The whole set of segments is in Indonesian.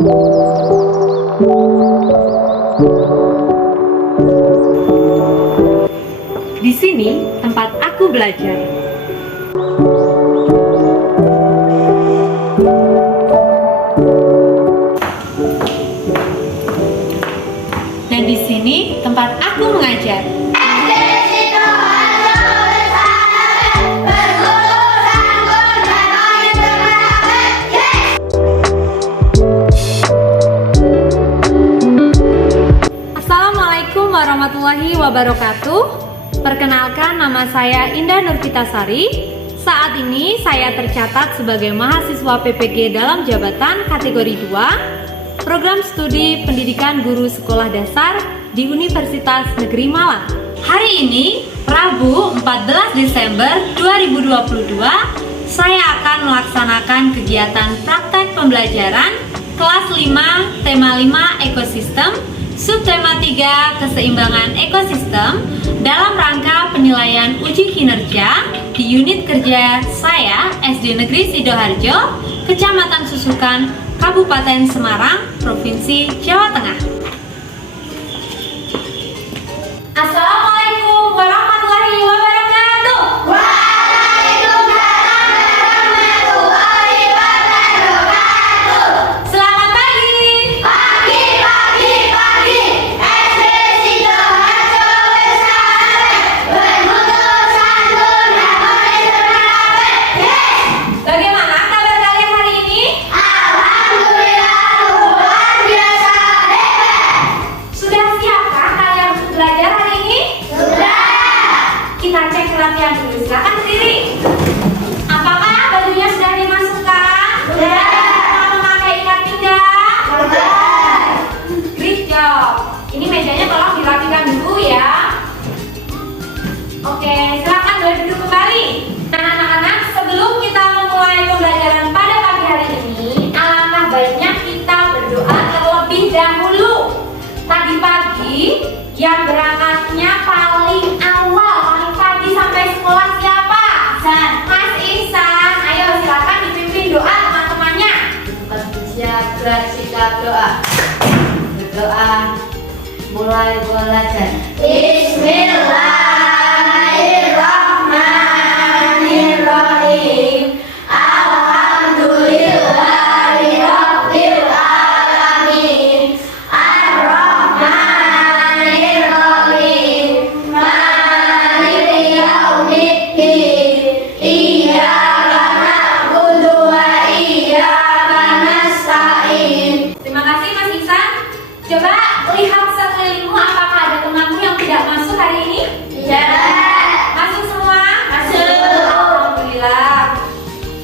Di sini tempat aku belajar. Dan di sini tempat aku mengajar. Assalamualaikum warahmatullahi wabarakatuh. Perkenalkan, nama saya Indah Nurfitasari. Saat ini saya tercatat sebagai mahasiswa PPG dalam jabatan kategori 2, Program Studi Pendidikan Guru Sekolah Dasar di Universitas Negeri Malang. Hari ini, Rabu 14 Desember 2022, saya akan melaksanakan kegiatan praktek pembelajaran kelas 5, tema 5 ekosistem, subtema 3 keseimbangan ekosistem dalam rangka penilaian uji kinerja di unit kerja saya SD Negeri Sidoarjo, Kecamatan Susukan, Kabupaten Semarang, Provinsi Jawa Tengah. Assalamualaikum warahmatullahi wabarakatuh. Selamat pagi. Bagaimana kabar kalian hari ini? Sudah siapkah kalian untuk belajar hari ini? Kita cek kerapian dulu. Silakan berdiri. Apakah bajunya sudah dimasukkan? Sudah memakai ikat pinggang? Great job. Ini mejanya tolong dirapikan dulu ya. Oke, silakan boleh duduk kembali. Nah, anak-anak, sebelum kita memulai pembelajaran pada pagi hari ini, alangkah baiknya kita berdoa terlebih dahulu. Tadi pagi yang berangkatnya paling awal, paling pagi sampai sekolah siapa? Mas Ihsan. Ayo silakan dipimpin doa teman-temannya. Siap, bersikap doa. Berdoa, mulai belajar. Bismillahirrahmanirrahim. Alhamdulillahirabbil alamin. Ar-Rahmanirrahim. Maliki yaumiddin. Iyyaka na'budu wa iyyaka nasta'in. Terima kasih Mas Ihsan. Coba lihat sekelilingmu, apakah ada temanmu yang tidak masuk hari ini? Iya. Masuk semua? Masuk. Alhamdulillah.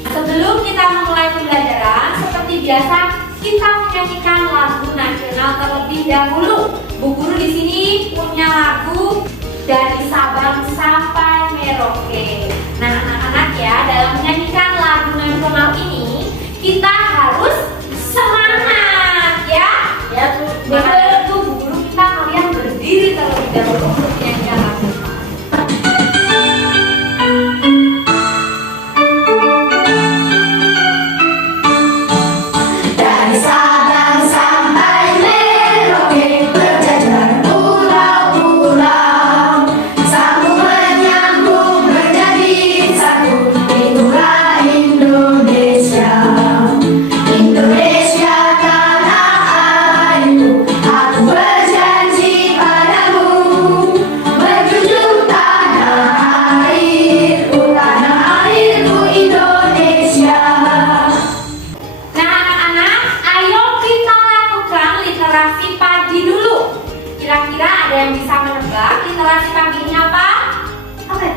Sebelum kita memulai pembelajaran, seperti biasa kita menyanyikan lagu nasional terlebih dahulu. Bu Guru di sini punya lagu dari Sabang sampai Merauke. Nah, anak-anak ya, dalam menyanyikan lagu nasional ini kita harus semangat ya. Ya, Begitu Bu Guru kita kalian berdiri terlebih dahulu untuk menyanyikan lagu. dari Sabang sampai Merauke, berjajar pulau-pulau, sambung menyambung menjadi satu. Itulah Indonesia. Indonesia tanah airku, aku berjanji padamu, menjunjung tanah airku Indonesia. Nah, anak-anak, ayo kita lakukan literasi pagi dulu. Kira-kira ada yang bisa menebak literasi pagi ini apa? Oke.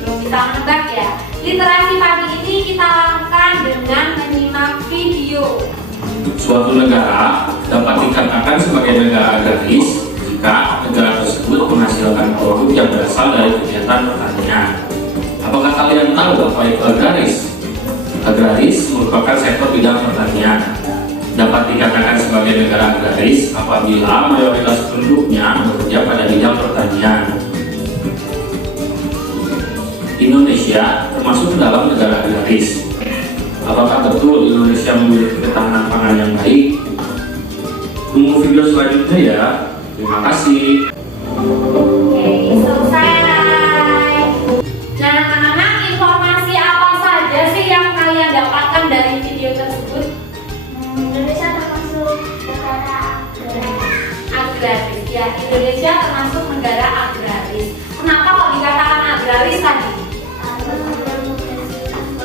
Belum bisa menebak ya. Literasi pagi ini kita lakukan dengan menyimak video. Suatu negara dapat dikatakan sebagai negara agraris jika negara tersebut menghasilkan produk yang berasal dari kegiatan pertanian. Apakah kalian tahu apa itu agraris? Agraris merupakan sektor bidang pertanian. Dapat dikatakan sebagai negara agraris apabila mayoritas penduduknya bekerja pada bidang pertanian. Indonesia termasuk dalam negara agraris. Apakah betul Indonesia memiliki ketahanan pangan yang baik? Tunggu video selanjutnya ya. Terima kasih. Oke, selesai. Nah, anak-anak, informasi apa saja sih yang kalian dapatkan dari video tersebut? Indonesia termasuk negara Agraris, ya. Indonesia termasuk negara agraris. Kenapa kok dikatakan agraris tadi?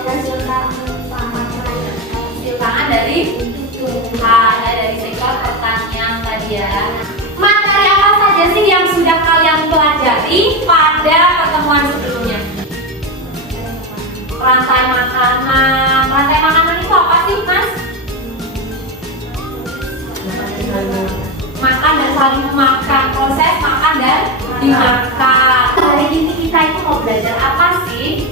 Hasil pangan dari tumbuhan, dari sektor pertanian tadi ya. Materi apa saja sih yang sudah kalian pelajari pada pertemuan sebelumnya? Rantai makanan. Rantai makanan itu apa sih, Mas? Makan dan saling memakan, proses makan dan dimakan. Hari ini kita itu mau belajar apa sih?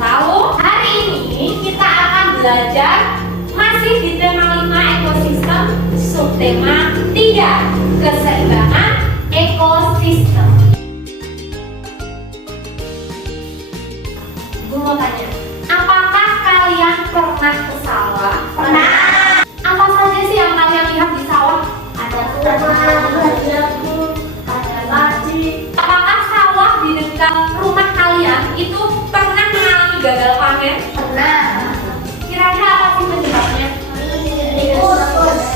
Tahu? Hari ini kita akan belajar masih di tema 5 ekosistem, subtema 3 keseimbangan ekosistem. Gue mau tanya, apakah kalian pernah ke sawah? Pernah. Apa saja sih yang kalian lihat di sawah? Ada tulang, ada jagung, ada laci. Apakah sawah di dekat rumah kalian itu pernah mengalami gagal panen? Pernah. Kira-kira apa sih penyebabnya?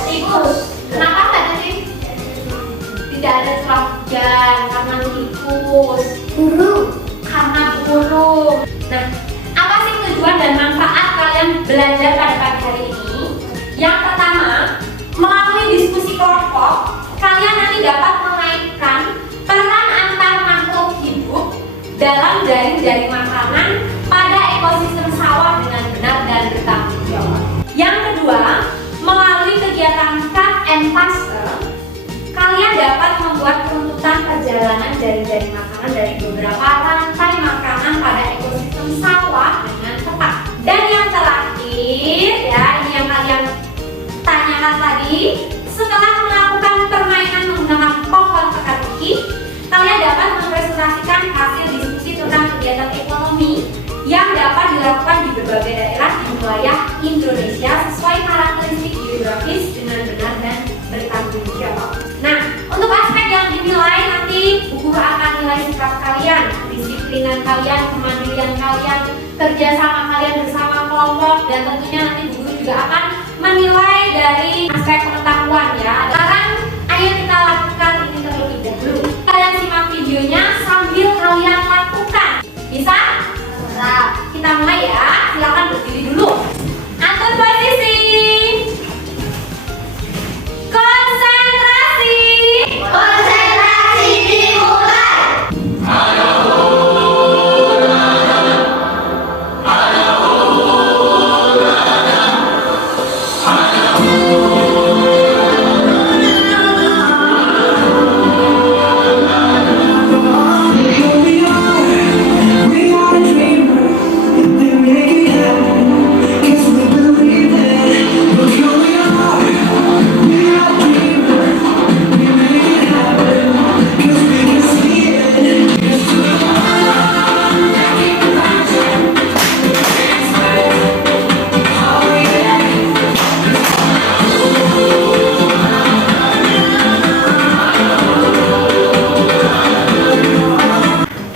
Tikus. Kenapa nggak sih? Tidak ada curah hujan karena tikus. Burung. Karena burung. Nah, apa sih tujuan dan manfaat kalian belajar pada pagi hari ini? Yang pertama, melalui diskusi kelompok, kalian nanti dapat mengaitkan peran antar makhluk hidup dalam jaring-jaring makanan pada ekosistem sawah dengan benar dan bertanggung jawab. Yang kedua, melalui kegiatan cut and paste, kalian dapat membuat runtutan perjalanan jaring-jaring makanan dari beberapa rantai makanan pada ekosistem sawah dengan tepat. Dan yang terakhir, ya, ini yang kalian tanyakan tadi, setelah melakukan permainan menggunakan pohon teka-teki, kalian dapat mempresentasikan hasil diskusi tentang kegiatan ekonomi yang dapat dilakukan di berbagai daerah di wilayah Indonesia sesuai karakteristik geografis dengan benar dan bertanggung jawab. Nah, untuk aspek yang dinilai nanti Bu Guru akan nilai sikap kalian, kedisiplinan kalian, kemandirian kalian, kerjasama kalian bersama kelompok, dan tentunya nanti Bu Guru juga akan menilai dari aspek pengetahuan ya. Sekarang ayo kita lakukan ini terlebih dahulu. Kalian simak videonya sambil kalian lakukan. Bisa? Nah, kita mulai ya. Silakan berdiri dulu. Atur posisi. Konsentrasi. Konsentrasi dimulai.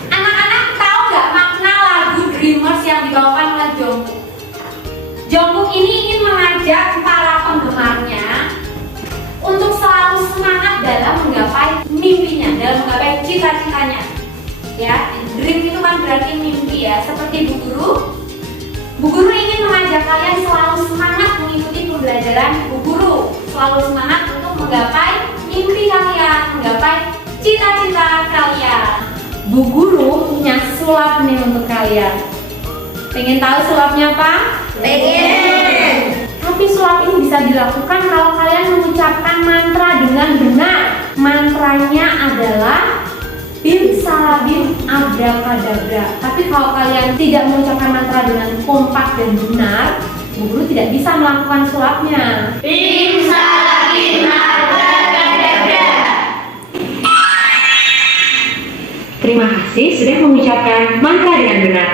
Anak-anak tahu nggak makna lagu Dreamers yang dibawakan oleh Jungkook? Jungkook ini ingin mengajak para penggemarnya untuk selalu semangat dalam menggapai mimpinya, dalam menggapai cita-citanya. Ya, dream itu kan berarti mimpi ya. Seperti Bu Guru ingin mengajak kalian selalu semangat mengikuti pembelajaran Bu Guru, selalu semangat untuk menggapai mimpi kalian, menggapai cita-cita kalian. Bu Guru punya sulap nih untuk kalian. Pengen tahu sulapnya apa? Pengen. Tapi sulap ini bisa dilakukan kalau kalian mengucapkan mantra dengan benar. Mantranya adalah Bim Salabim Abrakadabra. Tapi kalau kalian tidak mengucapkan mantra dengan kompak dan benar, Bu Guru tidak bisa melakukan sulapnya. Bim salabim abrakadabra. Terima kasih sudah mengucapkan mantra dengan benar.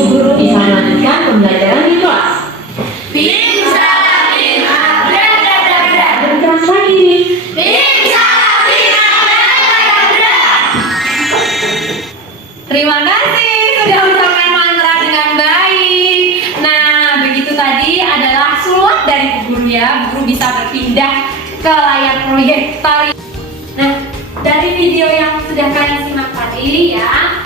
Bu Guru bisa melanjutkan pembelajaran di kelas? Bisa. Berkeras lagi. Bisa. Terima kasih sudah ucapkan mantra dengan baik. Nah, begitu tadi adalah sulap dari Bu Guru ya. Bu Guru bisa berpindah ke layar proyektor. Nah, dari video yang sudah kalian simak tadi ya,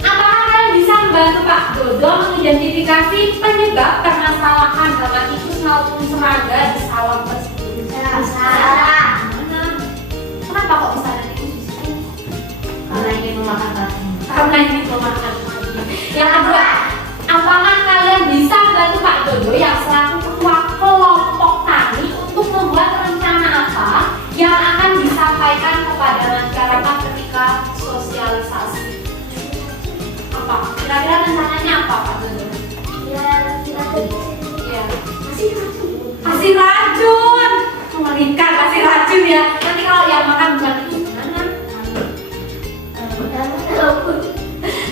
apakah kalian bisa membantu Pak Dodo mengidentifikasi penyebab permasalahan gramatikus maupun serangga di sawah tersebut? Bisa. Mana? Kenapa kok bisa ada tikus? Karena ingin memakan roti. Karena ini memakan pagi. Yang kedua, apakah kalian bisa bantu Pak Dodo yang selaku ketua kelompok tani untuk membuat rencana apa yang akan disampaikan kepada masyarakat ketika sosialisasi? Apa? Kira-kira rencananya apa Pak Dodo? Ya, kita Ya. masih Kasih racun. Mengerikan kasih racun ya. Nanti kalau yang makan bukan itu gimana?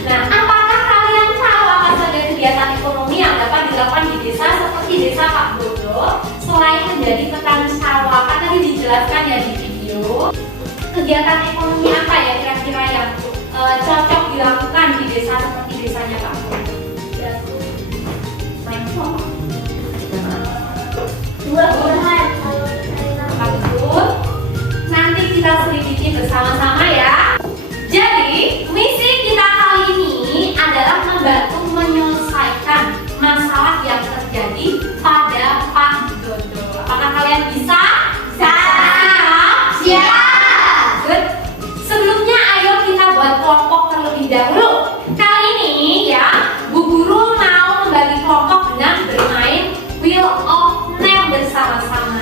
Nah, apakah kalian tahu apa saja kegiatan ekonomi yang dapat dilakukan di desa seperti desa Pak Dodo selain menjadi petani sawah? Kan tadi dijelaskan ya di video. Kegiatan ekonomi apa ya kira-kira yang cocok dilakukan di desa seperti desanya Pak Dodo? Selain itu apa? buah-buahan. Betul. Nanti kita selidiki bersama-sama ya. Jadi, misi kita kali ini adalah membantu menyelesaikan masalah yang terjadi pada Pak Dodo. Apakah kalian bisa? Siap. Good. Sebelumnya ayo kita buat kelompok terlebih dahulu. Kali ini ya, Bu Guru mau membagi kelompok dengan bermain Wheel of Name bersama-sama.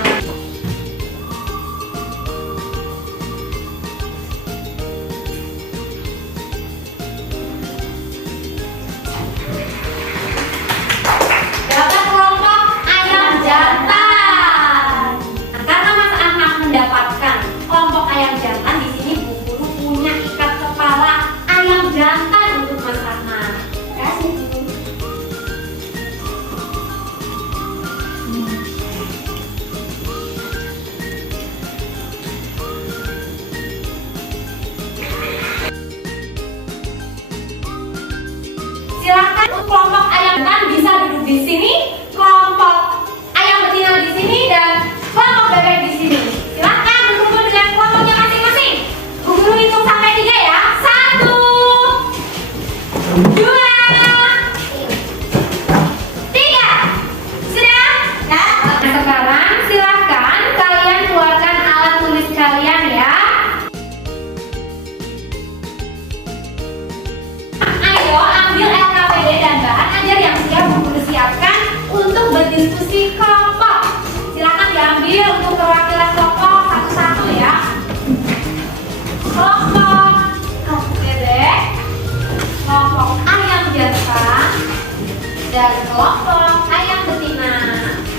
Dapat kelompok ayam jantan. Nah, karena Mas Anak mendapatkan kelompok ayam jantan, di sini Bu Guru punya ikat kepala ayam jantan untuk Mas Anak. Kasih. Silakan untuk kelompok ayam jantan bisa duduk di sini, kelompok ayam betina di sini, dan kelompok bebek di sini. Silakan berkumpul dengan kelompoknya masing-masing. Bu Guru hitung sampai 3 ya. 1, 2, 3. Sudah? Nah, sekarang silakan kalian keluarkan alat tulis kalian ya. Ayo ambil LKPD dan bahan ajar yang sudah Bu Guru siapkan untuk berdiskusi kelompok. Silakan diambil untuk perwakilan kelompok satu-satu ya. Kelompok bebek, kelompok ayam jantan, dan kelompok ayam betina.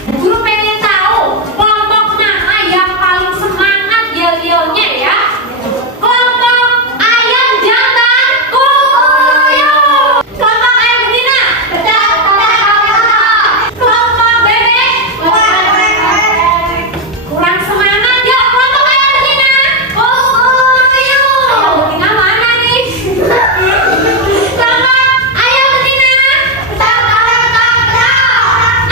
Bu Guru pengen tahu kelompok mana yang paling semangat yel-yelnya ya. Kelompok ayam jantan, kuyup. Kelompok ayam betina, kelompok bebek, kurang semangat ya. Kelompok ayam betina, kuyup. Ayam betina mana nih? Kelompok ayam betina,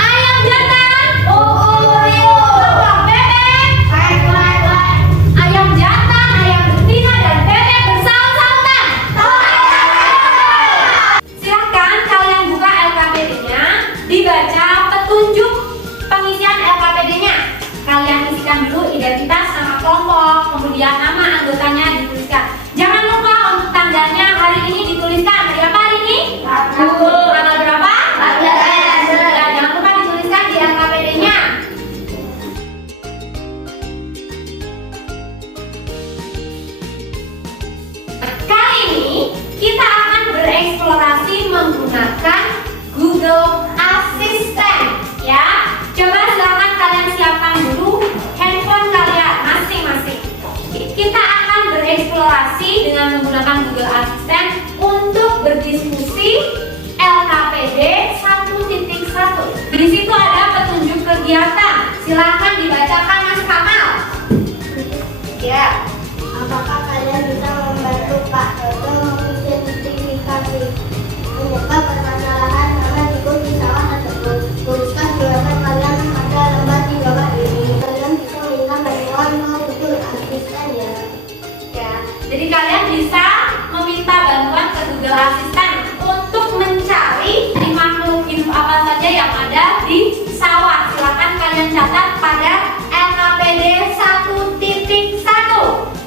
ayam jantan, kelompok bebek, ayam jantan, ayam betina, dan bebek bersaut-sautan. Silahkan kalian buka LKPD-nya, dibaca petunjuk pengisian LKPD-nya. Kalian isikan dulu identitas nama kelompok, kemudian nama anggotanya dituliskan. Jangan lupa untuk tanggalnya hari ini dituliskan. Hari apa hari ini? Tanggal berapa? Ya, jangan lupa dituliskan di LKPD-nya. Kali ini kita akan bereksplorasi menggunakan Google Assistant ya. Coba silakan kalian siapkan dulu handphone kalian masing-masing. Kita akan bereksplorasi dengan menggunakan Google Assistant untuk berdiskusi LKPD berada di sawah. Silakan kalian catat pada LKPD 1.1.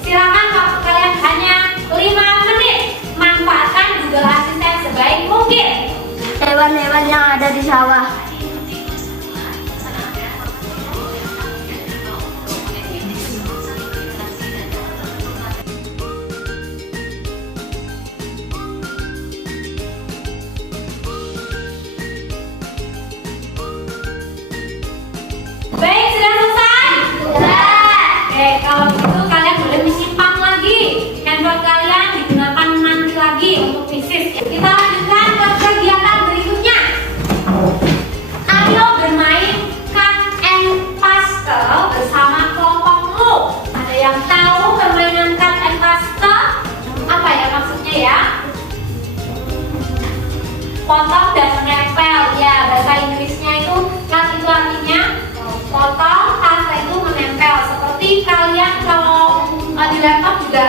Silakan waktu kalian hanya 5 menit. Manfaatkan Google Assistant sebaik mungkin. Hewan-hewan yang ada di sawah. Baik, sudah selesai? Sudah. Oke, kalau begitu kalian boleh menyimpan lagi. Handphone kalian digunakan nanti lagi untuk visis. Kita lanjutkan ke kegiatan berikutnya. Ayo bermain cut and pastel bersama kelompokmu. Ada yang tahu permainan cut and pastel? Apa ya maksudnya ya? Potong dan menempel. Ya, bahasa Inggrisnya itu cut itu artinya potong, pastel itu menempel. Seperti kalian kalau di laptop juga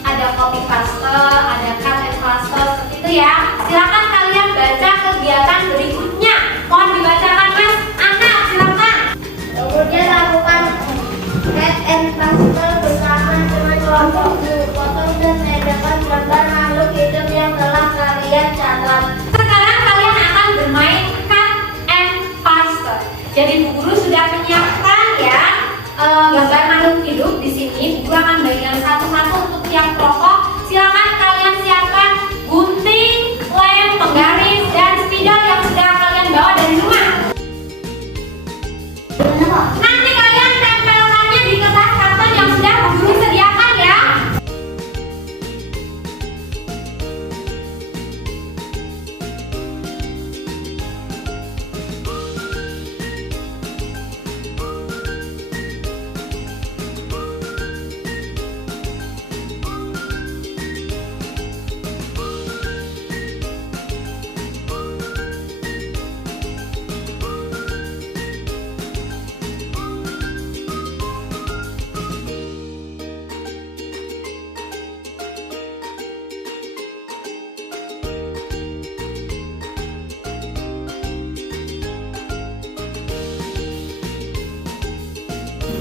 ada copy paste, ada cut and paste seperti itu ya. Silakan kalian baca kegiatan berikutnya. Mohon dibacakan Mas Ana, silakan. Kemudian lakukan cut and pastel bersama dengan kelompokmu. Potong dan bedakan gambar makhluk hidup yang telah kalian catat. Sekarang kalian akan bermain cut and paste. Jadi Bu Guru sudah menyiapkan ya gambar makhluk hidup di sini. Bu Guru akan bagikan satu-satu untuk tiap kelompok. Silakan kalian siapkan gunting, lem, penggaris, dan spidol yang sudah kalian bawa dari rumah. Nanti kalian tempelkannya di kertas karton yang sudah Bu Guru sediakan ya.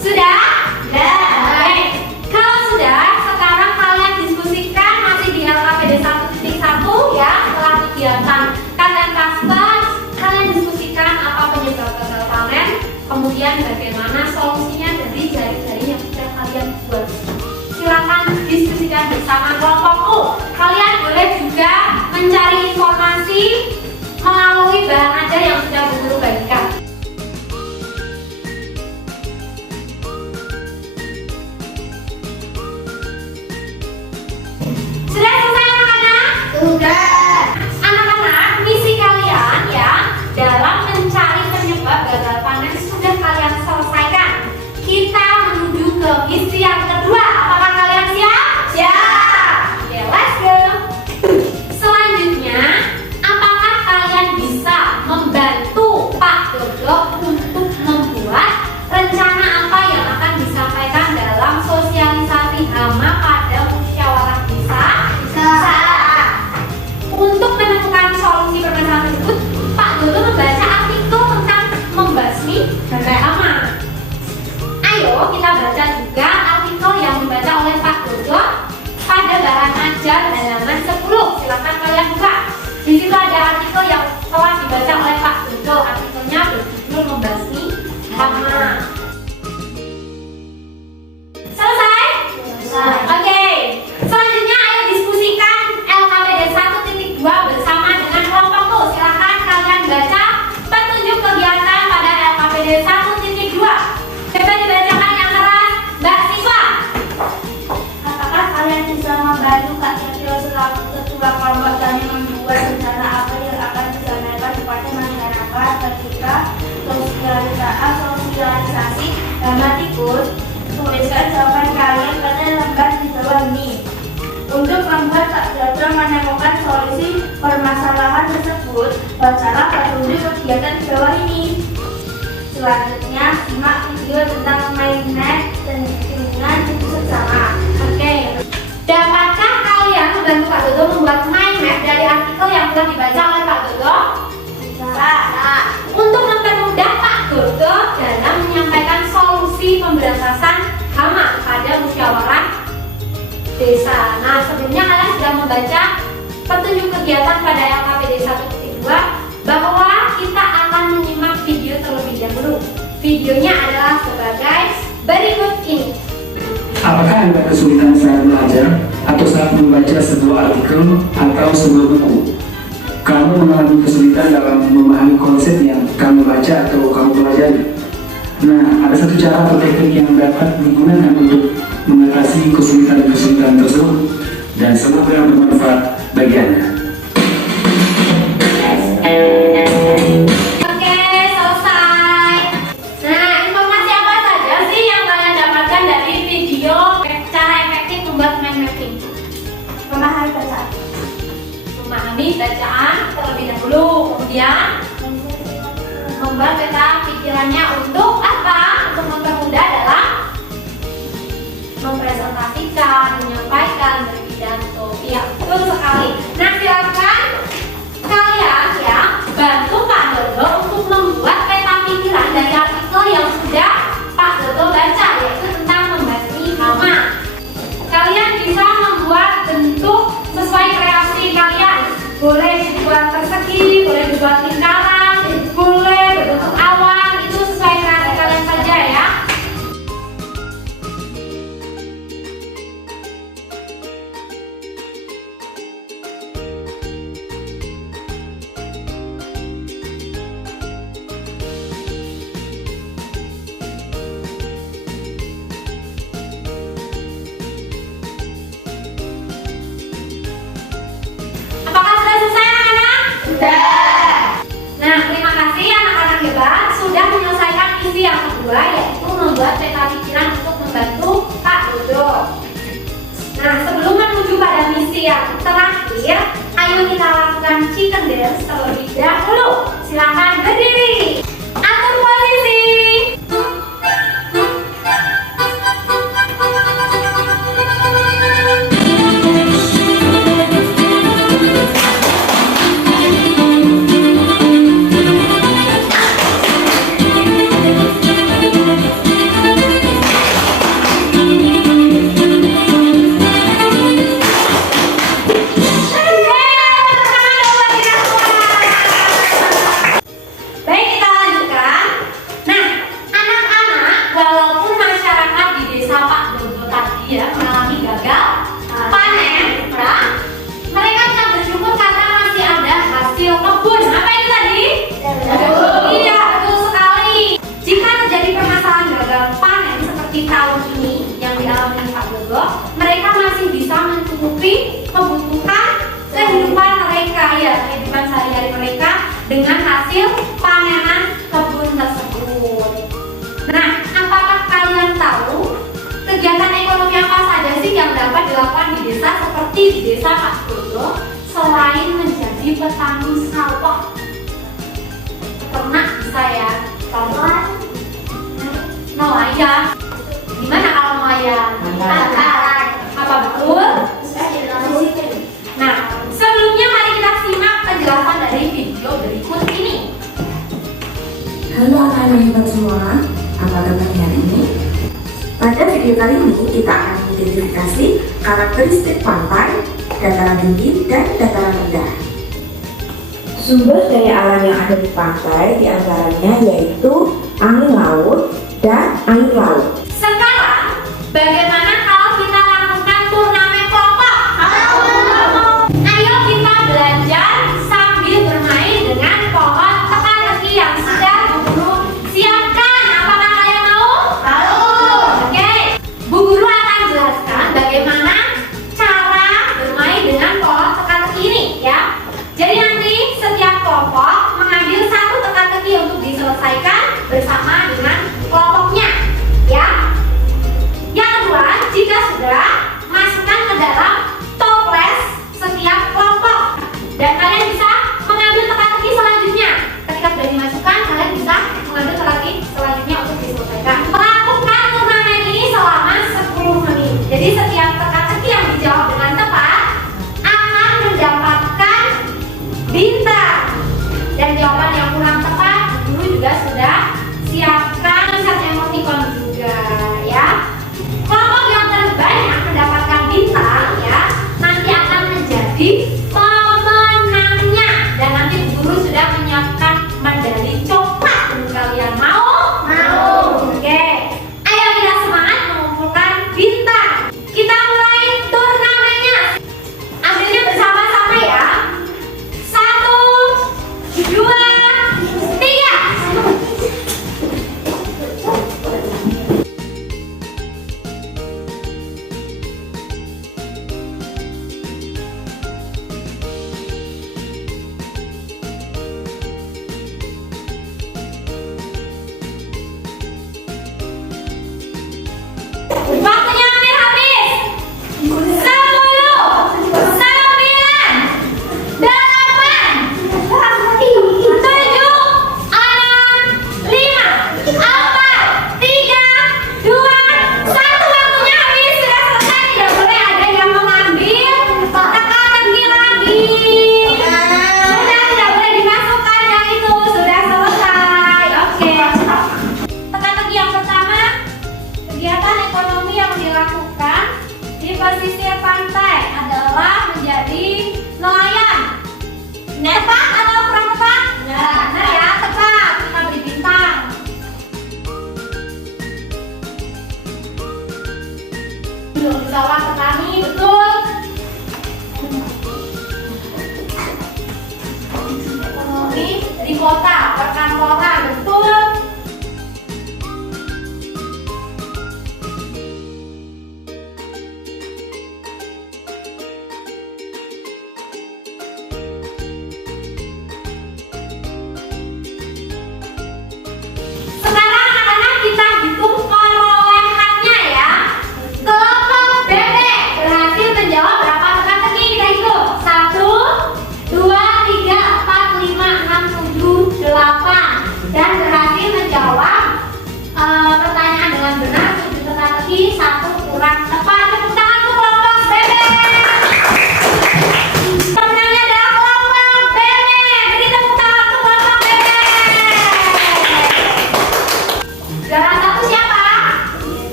Sudah? Baik. Kalau sudah, sekarang kalian diskusikan masih di LKPD 1.1 ya. Setelah kegiatan cut and paste, kalian diskusikan apa penyebab gagal panen, kemudian bagaimana solusinya dari jari-jari yang sudah kalian buat. Silakan diskusikan bersama kelompokmu. Kalian boleh juga mencari informasi melalui bahan ajar yang sudah Bu Guru bagikan. Sudah selesai anak-anak? Sudah. Anak-anak, misi kalian ya dalam mencari penyebab gagal panen sudah kalian selesaikan. Kita menuju ke misi yang kedua. Apakah kalian siap? Siap. Oke, let's go. Selanjutnya, apakah kalian bisa membantu Pak Dodo untuk membuat rencana apa yang akan disampaikan dalam sosialisasi hama pada musyawarah desa? Bisa. Untuk menemukan solusi permasalahan tersebut, Pak Dodo membaca artikel tentang membasmi hama. Ayo kita baca juga artikel yang dibaca oleh Pak Dodo pada bahan ajar halaman 10. Silakan kalian buka. Di situ ada artikel yang telah dibaca oleh Pak Dodo. Artikelnya berjudul membasmi hama. Selesai? Selesai. Oke. Selanjutnya ayo diskusikan LKPD 1.2 bersama dengan kelompokmu. Silakan kalian baca petunjuk kegiatan pada LKPD 1.2. Coba dibacakan yang keras, Mbak Siva. Apakah kalian bisa membantu Kak Cetro selaku ketua kelompok tani membuat rencana apa yang akan disampaikan kepada masyarakat ketika sosialisasi hama tikus? Tuliskan jawaban kalian pada lembar di bawah ini. Untuk membuat Kak Cetro menemukan solusi permasalahan tersebut, bacalah petunjuk kegiatan di bawah ini. Selanjutnya, simak video tentang mainnet dengan buku sejarah. Oke. Dapatkah kalian membantu Pak Dodo membuat mind map dari artikel yang telah dibaca oleh Pak Dodo? Bisa. Untuk desa. Nah, sebelumnya kalian sudah membaca petunjuk kegiatan pada LKPD 1.2 bahwa kita akan menyimak video terlebih dahulu. Videonya adalah sebagai berikut ini. Apakah Anda kesulitan saat belajar atau saat membaca sebuah artikel atau sebuah buku? Kamu mengalami kesulitan dalam memahami konsep yang kamu baca atau kamu pelajari? Nah, ada satu cara atau teknik yang dapat digunakan untuk mengatasi kesulitan-kesulitan tersebut dan semoga bermanfaat bagi Anda. Oke, selesai. Nah, informasi apa saja sih yang kalian dapatkan dari video cara efektif membuat mind mapping? Memahami bacaan. Memahami bacaan terlebih dahulu, kemudian membuat peta pikirannya untuk apa? Untuk mempermudah dalam mempresentasikan, menyampaikan, berpidato. Iya, betul sekali. Nah, silakan kalian ya bantu Pak Dodo untuk membuat peta pikiran dari artikel yang sudah Pak Dodo baca, yaitu tentang membasmi hama. Kalian bisa membuat bentuk sesuai kreasi kalian. Boleh dibuat persegi, boleh dibuat lingkaran, boleh berbentuk awan, itu sesuai kreasi kalian saja ya. Apakah sudah selesai anak-anak? Sudah. Nah, terima kasih anak-anak hebat sudah menyelesaikan misi yang kedua, yaitu membuat peta pikiran untuk membantu Pak Dodo. Nah, sebelum menuju pada misi yang terakhir, ayo kita lakukan chicken dance terlebih dahulu. Silakan berdiri. Atur posisi. Baik, kita lanjutkan. Nah, anak-anak, walaupun masyarakat di desa Pak Dodo tadi ya mengalami gagal panen, nah, mereka tetap bersyukur karena masih ada hasil kebun. Apa itu tadi? Iya, betul sekali. Jika terjadi permasalahan gagal panen seperti tahun ini yang dialami Pak Dodo, mereka masih bisa mencukupi kebutuhan kehidupan mereka ya, kehidupan sehari-hari mereka dengan hasil panenan kebun tersebut. Nah, apakah kalian tahu kegiatan ekonomi apa saja sih yang dapat dilakukan di desa seperti di desa Pak Dodo selain menjadi petani sawah? Ternak bisa ya, kawan. Nelayan. Gimana kalau nelayan? Apa betul? Nah, sebelumnya mari kita simak penjelasan dari video berikut ini. Halo anak-anak hebat semua, apa kabar hari ini? Pada video kali ini kita akan mengidentifikasi karakteristik pantai, dataran tinggi, dan dataran rendah. Sumber daya alam yang ada di pantai diantaranya yaitu angin laut dan air laut. Sekarang, bagaimana kalau kita lakukan turnamen kelompok? Ayo kita belajar sambil bermain dengan pohon teka-teki yang sudah Bu Guru siapkan. Apakah kalian mau? Oke, Bu Guru akan jelaskan bagaimana cara bermain dengan pohon teka-teki ini ya. Jadi nanti setiap kelompok mengambil satu teka-teki untuk diselesaikan bersama dengan kelompoknya ya. Yang kedua,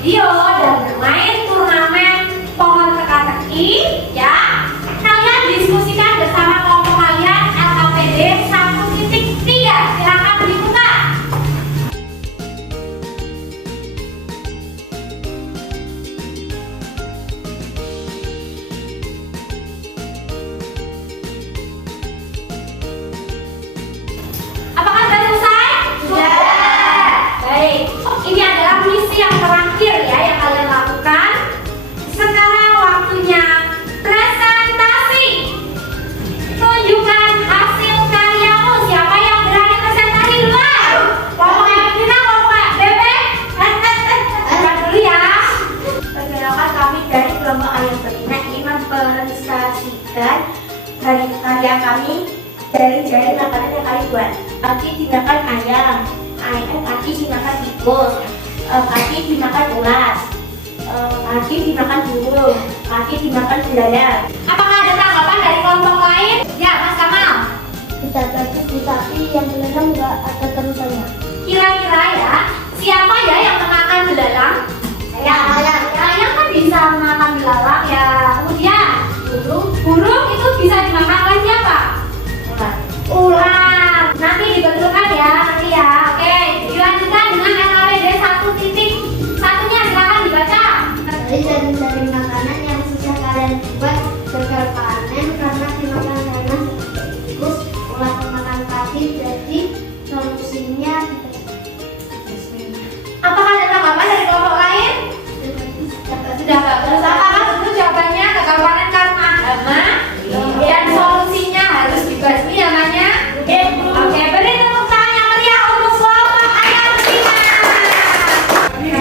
video dan bermain turnamen pohon teka-teki ya. Kalian diskusikan bersama kelompok kalian LKPD 1.3. Silakan dibuka. Apakah sudah selesai? Sudah. Baik. Ini adalah misi yang terakhir ya yang kalian lakukan. Sekarang waktunya presentasi. Tunjukkan hasil karyamu. Siapa yang berani presentasi duluan? Kelompok yang final, kelompok bebek. Bukan dulu ya. Perkenalkan, kami dari kelompok ayam betina ingin mempresentasikan karya kami dari makanan yang kami buat. Kaki dimakan ayam, kaki dimakan tikus, kaki dimakan ulas, kaki dimakan burung, kaki dimakan buaya. Apakah ada tanggapan dari kelompok lain? Ya, Mas Kamal. Bisa bagus, tapi yang berenang nggak ada terusannya. Kira-kira ya, siapa ya yang memakan belalang? Ayam kan bisa memakan belalang ya. Kemudian burung itu bisa dimakan oleh siapa? Ular. Nanti dibetulkan ya, nanti ya. Oke, dilanjutkan dengan LKPD 1.1-nya. Silakan dibaca. Dari makanan yang susah kalian buat gagal panen karena dimakan hewan seperti tikus, ular pemakan kaki. Jadi solusinya Apakah ada tanggapan dari kelompok lain? Sudah bagus. Apakah tentu jawabannya gagal panen karena hama dan solusinya harus dibasmi namanya? Oke, beri tepuk tangan yang meriah untuk kelompok ayam betina.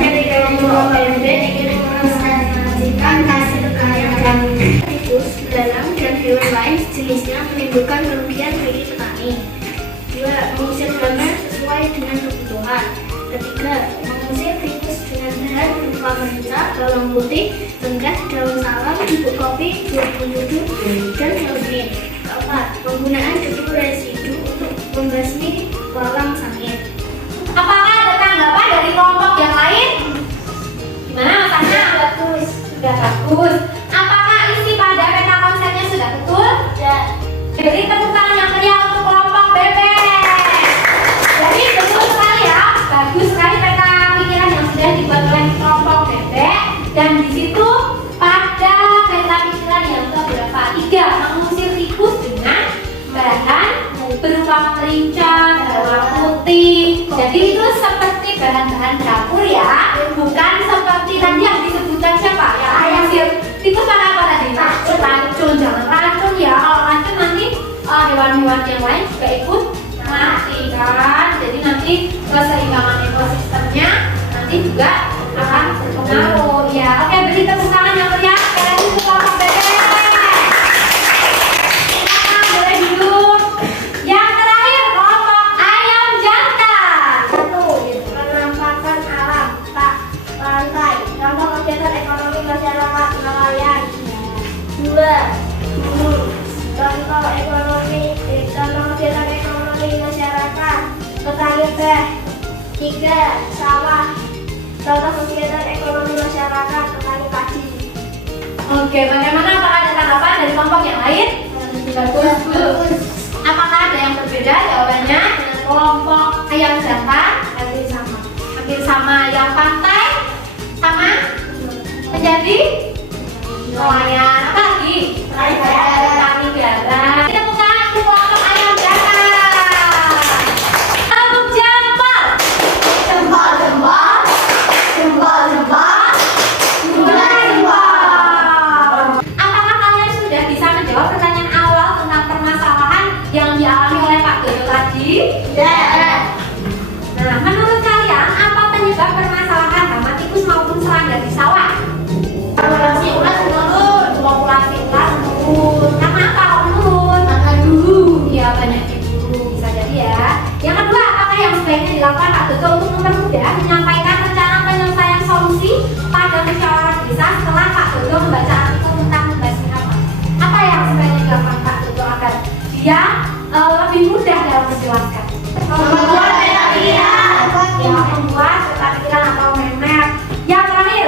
dari kelompok BMD ingin mempresentasikan hasil karya kami. Tikus, belalang, dan hewan lain jenisnya menimbulkan kerugian bagi petani. 2. Mengusir hama sesuai dengan kebutuhan. 3. Mengusir tikus dengan bahan berupa merica, bawang putih, lengket, daun salam, bubuk kopi, buah mengkudu, dan helmin. 4. Penggunaan debu residu untuk membasmi walang sangit. Apakah ada tanggapan dari kelompok yang lain? Gimana Mas Anya? Bagus. Sudah bagus. Apakah isi pada peta konsepnya sudah betul? Dan Beri tepuk tangan yang meriah untuk kelompok bebek. Jadi betul sekali ya, bagus sekali peta pikiran yang sudah dibuat oleh kelompok bebek. Dan di situ pada peta pikiran yang beberapa 3 mengusir tikus dengan bahan berupa merica, bawang putih. Jadi itu seperti bahan-bahan dapur ya, bukan seperti tadi yang disebutkan siapa ya, mengusir tikus pakai apa tadi? Racun, jangan racun ya. Kalau racun nanti hewan-hewan yang lain juga ikut mati kan. Jadi nanti keseimbangan ekosistemnya nanti juga akan berpengaruh ya. Oke, beri tepuk tangan yang meriah sekali lagi untuk kelompok bebek. Silakan boleh duduk. Yang terakhir kelompok ayam jantan. 1. Penampakan alam, pantai, contoh kegiatan ekonomi masyarakat nelayan. 2. Gunung, contoh kegiatan ekonomi masyarakat petani teh. 3. Sawah, contoh kegiatan ekonomi masyarakat petani padi. Oke, bagaimana? Apakah ada tanggapan dari kelompok yang lain? Bagus. Apakah ada yang berbeda jawabannya dengan kelompok ayam jantan? Hampir sama. Yang pantai sama? Menjadi nelayan. Apa lagi? Petani garam. Kita buka untuk kelompok ayam jantan. Tepuk jempol. Apakah kalian sudah bisa menjawab pertanyaan awal tentang permasalahan yang dialami oleh Pak Dodo tadi? Nah, menurut kalian apa penyebab permasalahan hama tikus maupun serangga di sawah? Populasi ulat menurun. Karena apa kok menurun? Karena dulu ya banyaknya dulu, bisa jadi ya. Yang kedua, apakah yang sebaiknya dilakukan Pak Dodo untuk mempermudah menyampaikan rencana penyelesaian solusi pada musyawarah desa setelah Pak Dodo membaca artikel tentang membahas apa? Apa yang sebaiknya dilakukan Pak Dodo agar dia lebih mudah dalam menjelaskan? Membuat peta pikiran atau map. Yang terakhir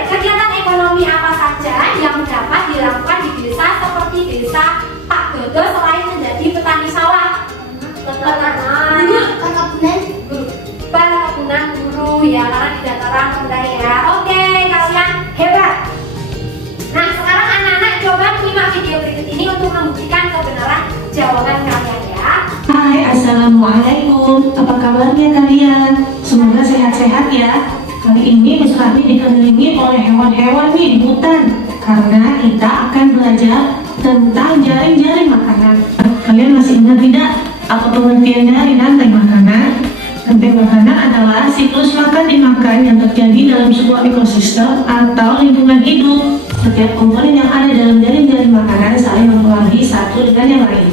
seorang pendaki ya. Oke, kalian hebat. Nah, sekarang anak-anak coba menyimak video berikut ini untuk membuktikan kebenaran jawaban kalian ya. Hai, assalamualaikum. Apa kabarnya kalian? Semoga sehat-sehat ya. Kali ini Miss Fahmi dikelilingi oleh hewan-hewan nih di hutan, karena kita akan belajar tentang jaring-jaring makanan. Kalian masih ingat tidak apa pengertian dari rantai makanan? Rantai makanan adalah siklus makan dimakan yang terjadi dalam sebuah ekosistem atau lingkungan hidup. Setiap komponen yang ada dalam jaring-jaring makanan saling mempengaruhi satu dengan yang lain.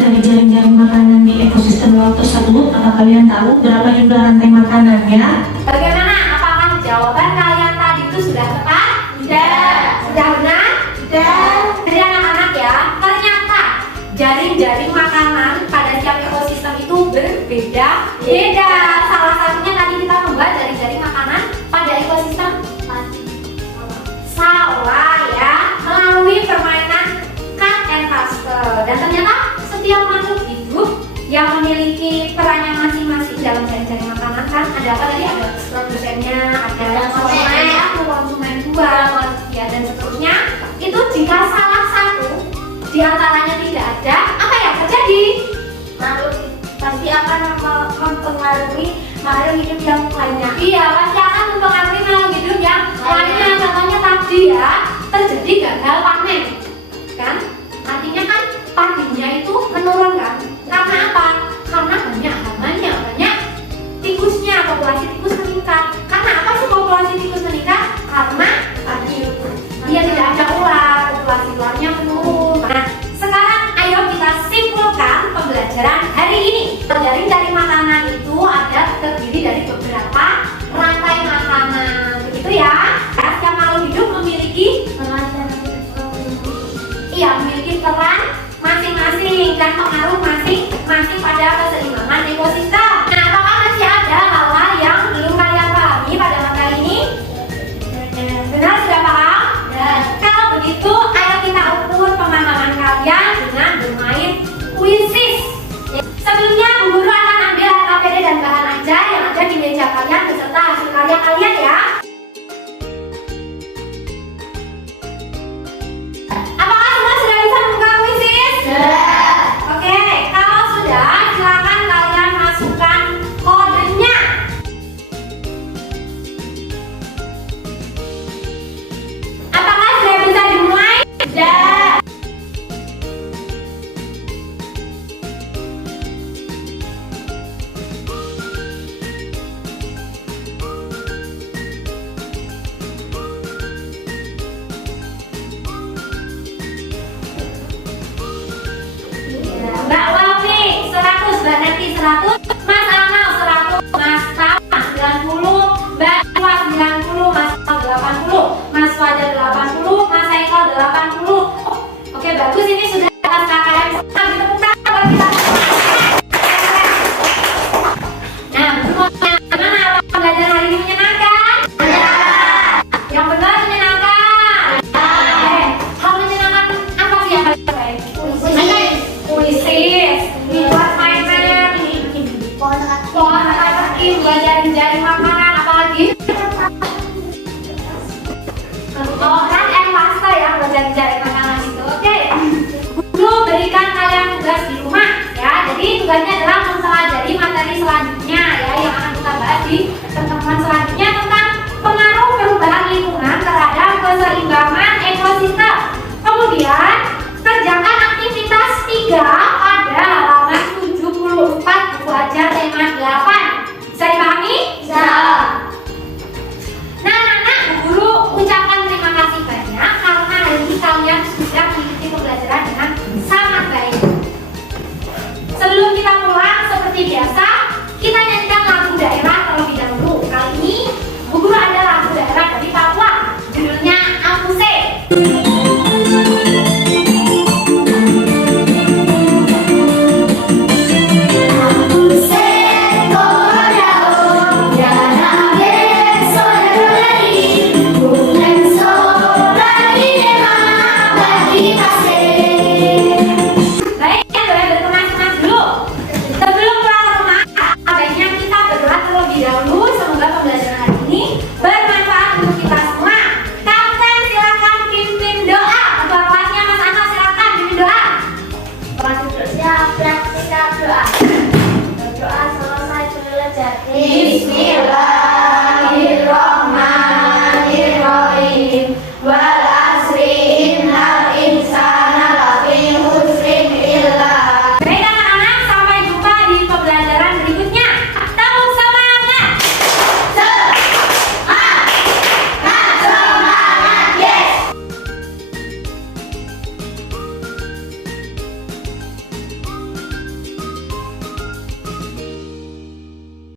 Dari jaring-jaring makanan di ekosistem laut tersebut, apa kalian tahu berapa jumlah rantai makanannya? Bagaimana? Apakah jawaban kalian tadi itu sudah tepat? Sudah. Sudah benar? Sudah. Jadi anak-anak ya, ternyata jaring-jaring makanan pada setiap ekosistem itu berbeda-beda. Salah satunya tadi kita membuat jaring-jaring makanan pada ekosistem sawah ya, melalui permainan cut and paste. Dan ternyata setiap makhluk hidup yang memiliki perannya masing-masing dalam jaring-jaring makanan kan ada apa tadi? Ada produsennya, ada konsumen dua, ya dan seterusnya. Itu jika salah satu di antaranya tidak ada, apa yang terjadi? Makhluk pasti akan mempengaruhi makhluk hidup yang lainnya. Iya, pasti akan mempengaruhi makhluk hidup yang lainnya. Contohnya tadi ya, terjadi gagal panen, kan? Artinya kan padinya itu menurun kan? Karena apa? Karena banyak hamanya, banyak tikusnya, populasi tikus meningkat. Karena apa sih populasi tikus meningkat? Karena dia tidak ada ular, populasi ularnya menurun. Nah, sekarang ayo kita simpulkan pembelajaran hari ini. Jaring-jaring makanan itu ada terdiri dari beberapa rantai makanan, begitu ya. Setiap makhluk hidup memiliki peran masing-masing dan pengaruh masing-masing pada keseimbangan ekosistem. Nah, apakah masih ada hal-hal yang belum kalian pahami pada materi ini? Benar, sudah paham? Kalau begitu, ayo kita ukur pemahaman kalian dengan bermain kuisis. Sebelumnya, Bu Guru akan ambil APD dan bahan ajar yang ada di meja kalian beserta hasil karya kalian ya. Apakah semua sudah bisa membuka kuisis? Oke, kalau sudah, silakan kalian masukkan kodenya. Apakah sudah bisa dimulai? Sudah. Mbak Wafi 100, Mbak Neti 100, Mas Amal 100, Mas Tama 90, Mbak Iwa 90, Mas Al 80, Mas Fajar 80, Mas Eko 80. Oke, bagus, ini sudah atas KKM. Tepuk tangan buat kita. Nah, bagaimana apa pembelajaran hari ini menyenangkan? Yang benar menyenangkan. Hal menyenangkan apa sih yang paling baik? Puisis, dibuat mainan, pohon teka-teki, buat jaring-jaring makanan, apalagi? Oh, kan yang pasta ya, buat jaring-jaring makanan itu. Oke, Guru berikan kalian tugas di rumah ya. Jadi tugasnya adalah mempelajari materi selanjutnya ya, yang akan kita bahas di pertemuan selanjutnya tentang pengaruh perubahan lingkungan terhadap keseimbangan ekosistem. Kemudian kerjakan aktivitas 3 pada halaman 74 buku ajar tema 8. Bisa dipahami? Bisa. Nah, anak-anak, Guru ucapkan terima kasih banyak karena hari ini kalian sudah mengikuti pembelajaran dengan sangat baik. Sebelum kita pulang, seperti biasa, kita nyanyikan lagu Jatim.